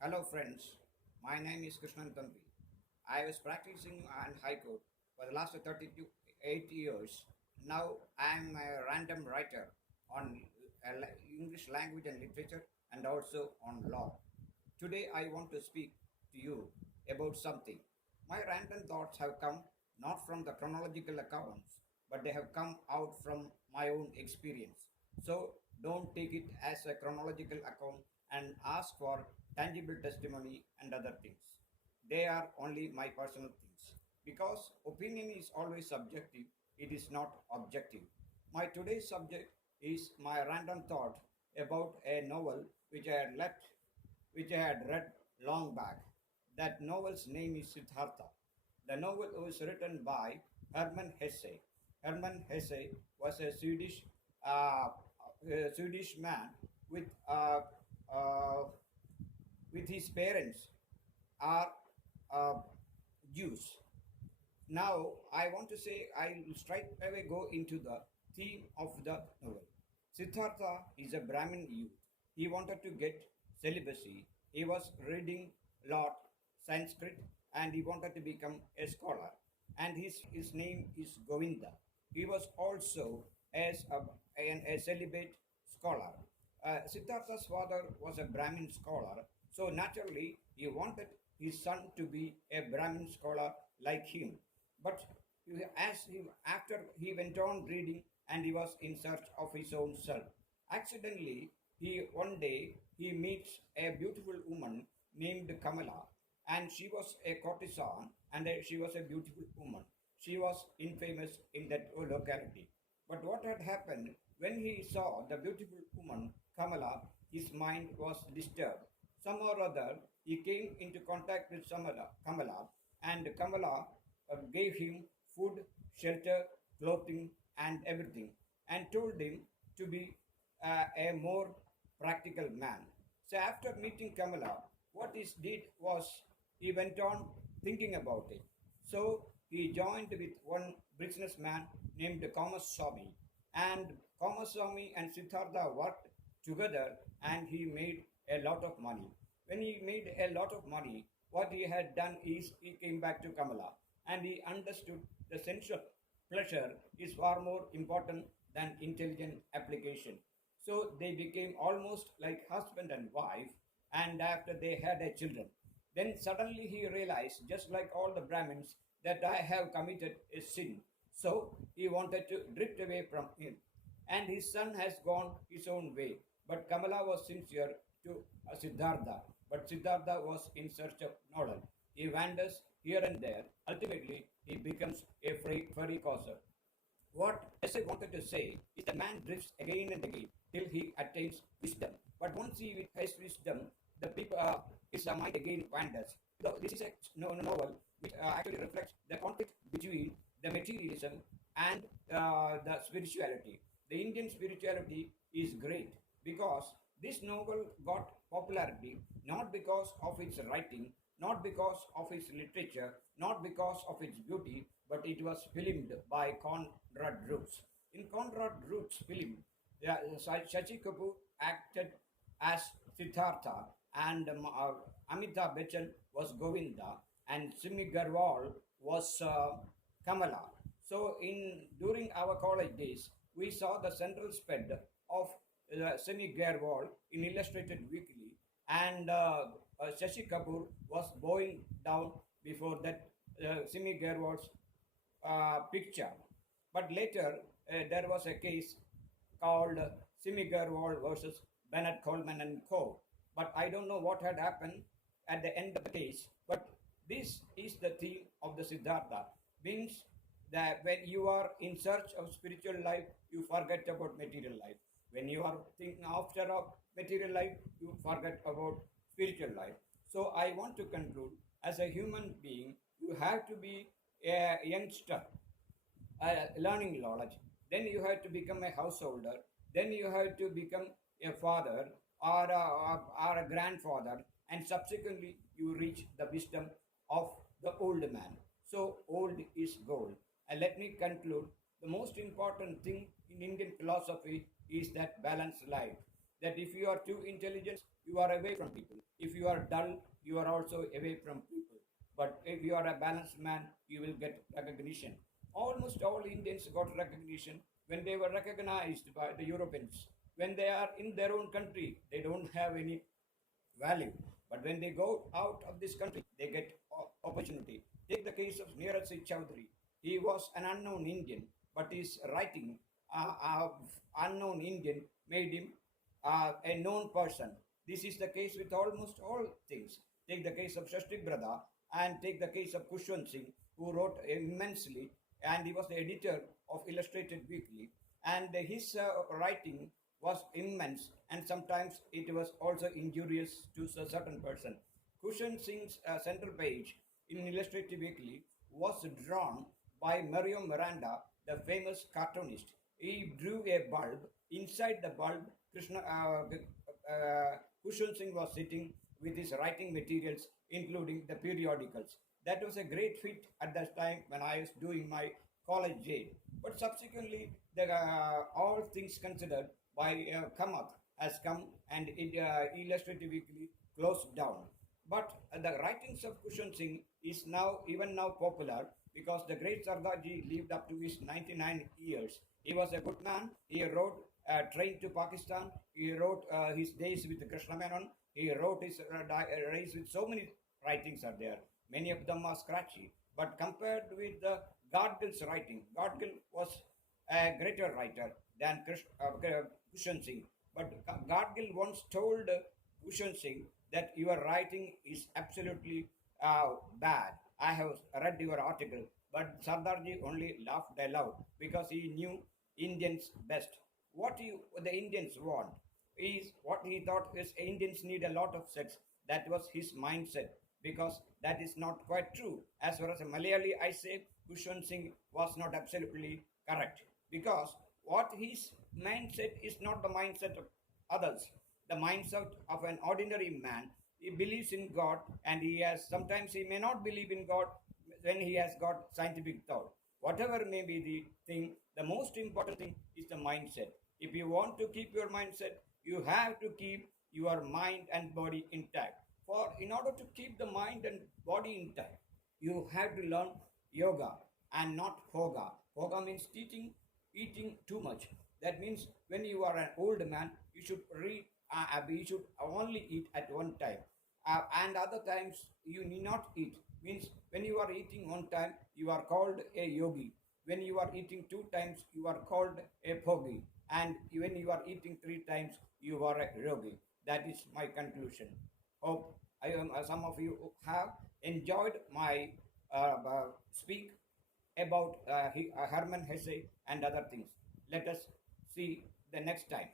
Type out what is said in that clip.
Hello friends, my name is Krishnan Tampi. I was practicing on High Court for the last 38 years. Now I am a random writer on English language and literature and also on law. Today I want to speak to you about something. My random thoughts have come not from the chronological accounts, but they have come out from my own experience. So don't take it as a chronological account and ask for tangible testimony and other things. They are only my personal things. Because opinion is always subjective, it is not objective. My today's subject is my random thought about a novel which I had read long back. That novel's name is Sidhartha. The novel was written by Herman Hesse. Herman Hesse was a Swedish man with uh, uh, with his parents are uh, Jews. Now, I want to say I'll straight away go into the theme of the novel. Siddhartha is a Brahmin youth. He wanted to get celibacy. He was reading lot Sanskrit and he wanted to become a scholar. And his name is Govinda. He was also as a celibate scholar. Siddhartha's father was a Brahmin scholar, so naturally he wanted his son to be a Brahmin scholar like him. But after he went on reading and he was in search of his own self, accidentally he one day he meets a beautiful woman named Kamala, and she was a courtesan and she was a beautiful woman. She was infamous in that locality. But what had happened when he saw the beautiful woman Kamala, his mind was disturbed. Some or other, he came into contact with Kamala, and Kamala gave him food, shelter, clothing, and everything, and told him to be a more practical man. So after meeting Kamala, what he did was he went on thinking about it. So he joined with one businessman named Kamaswamy, and Kamaswamy and Siddhartha worked together, and he made a lot of money. When he made a lot of money, what he had done is he came back to Kamala and he understood the sensual pleasure is far more important than intelligent application. So they became almost like husband and wife, and after they had a children. Then suddenly he realized, just like all the Brahmins, that I have committed a sin. So he wanted to drift away from him. And his son has gone his own way. But Kamala was sincere to Siddhartha. But Siddhartha was in search of knowledge. He wanders here and there. Ultimately, he becomes a furry causer. What Hesse wanted to say is that man drifts again and again till he attains wisdom. But once he has wisdom, the people his mind again wanders. So this is a novel which actually reflects the conflict between the materialism and the spirituality. The Indian spirituality is great because this novel got popularity not because of its writing, not because of its literature, not because of its beauty, but it was filmed by Conrad Roots. In Conrad Roots' film, yeah, Shashi Kapoor acted as Siddhartha, and Amitabh Bachchan was Govinda, and Simi Garwal was Kamala. So, in during our college days, we saw the central spread of Simi Garwal in Illustrated Weekly, and Shashi Kapoor was bowing down before that Simi Garwal's picture. But later, there was a case called Simi Garwal versus Bennett Coleman and Co. But I don't know what had happened at the end of the case. But this is the theme of the Siddhartha. Means that when you are in search of spiritual life, you forget about material life. When you are thinking after of material life, you forget about spiritual life. So I want to conclude, as a human being, you have to be a youngster learning knowledge. Then you have to become a householder. Then you have to become a father or a grandfather, and subsequently you reach the wisdom of the old man. So old is gold. And let me conclude. The most important thing in Indian philosophy is that balanced life. that if you are too intelligent, you are away from people. If you are dull, you are also away from people. But if you are a balanced man, you will get recognition. Almost all Indians got recognition when they were recognized by the Europeans. When they are in their own country, they don't have any value. But when they go out of this country, they get opportunity. Take the case of Neeraj Singh Chowdhury. He was an unknown Indian, but his writing, unknown Indian, made him a known person. This is the case with almost all things. Take the case of Shashtik Brother and take the case of Kushwant Singh, who wrote immensely, and he was the editor of Illustrated Weekly. And his writing was immense, and sometimes it was also injurious to a certain person. Kushwant Singh's central page in Illustrated Weekly was drawn by Mario Miranda, the famous cartoonist. He drew a bulb. Inside the bulb, Kushwant Singh was sitting with his writing materials, including the periodicals. That was a great feat at that time when I was doing my college days. But subsequently, all things considered, by Kamath has come and Illustrated Weekly closed down. But the writings of Kushwant Singh is now even now popular because the great Sardarji lived up to his 99 years. He was a good man. He wrote Train to Pakistan. He wrote his days with Krishna Menon. He wrote his days with so many writings are there. Many of them are scratchy. But compared with the Gadgil's writing, Gadgil was a greater writer than Kushwant Singh. But Gadgil once told Kushwant Singh that your writing is absolutely bad. I have read your article, but Sardarji only laughed aloud because he knew Indians best. The Indians want is what he thought is Indians need a lot of sex. That was his mindset because that is not quite true. As far as a Malayali, I say Kushwant Singh was not absolutely correct because what his mindset is not the mindset of others. The mindset of an ordinary man. He believes in God, and sometimes he may not believe in God when he has got scientific thought. Whatever may be the thing, the most important thing is the mindset. If you want to keep your mindset, you have to keep your mind and body intact. For in order to keep the mind and body intact, you have to learn yoga and not hoga. Hoga means eating too much. That means when you are an old man, you should only eat at one time, and other times you need not eat. Means when you are eating one time, you are called a yogi. When you are eating two times, you are called a bhogi, and when you are eating three times, you are a yogi. That is my conclusion. Hope some of you have enjoyed my speak about Herman Hesse and other things. Let us see the next time.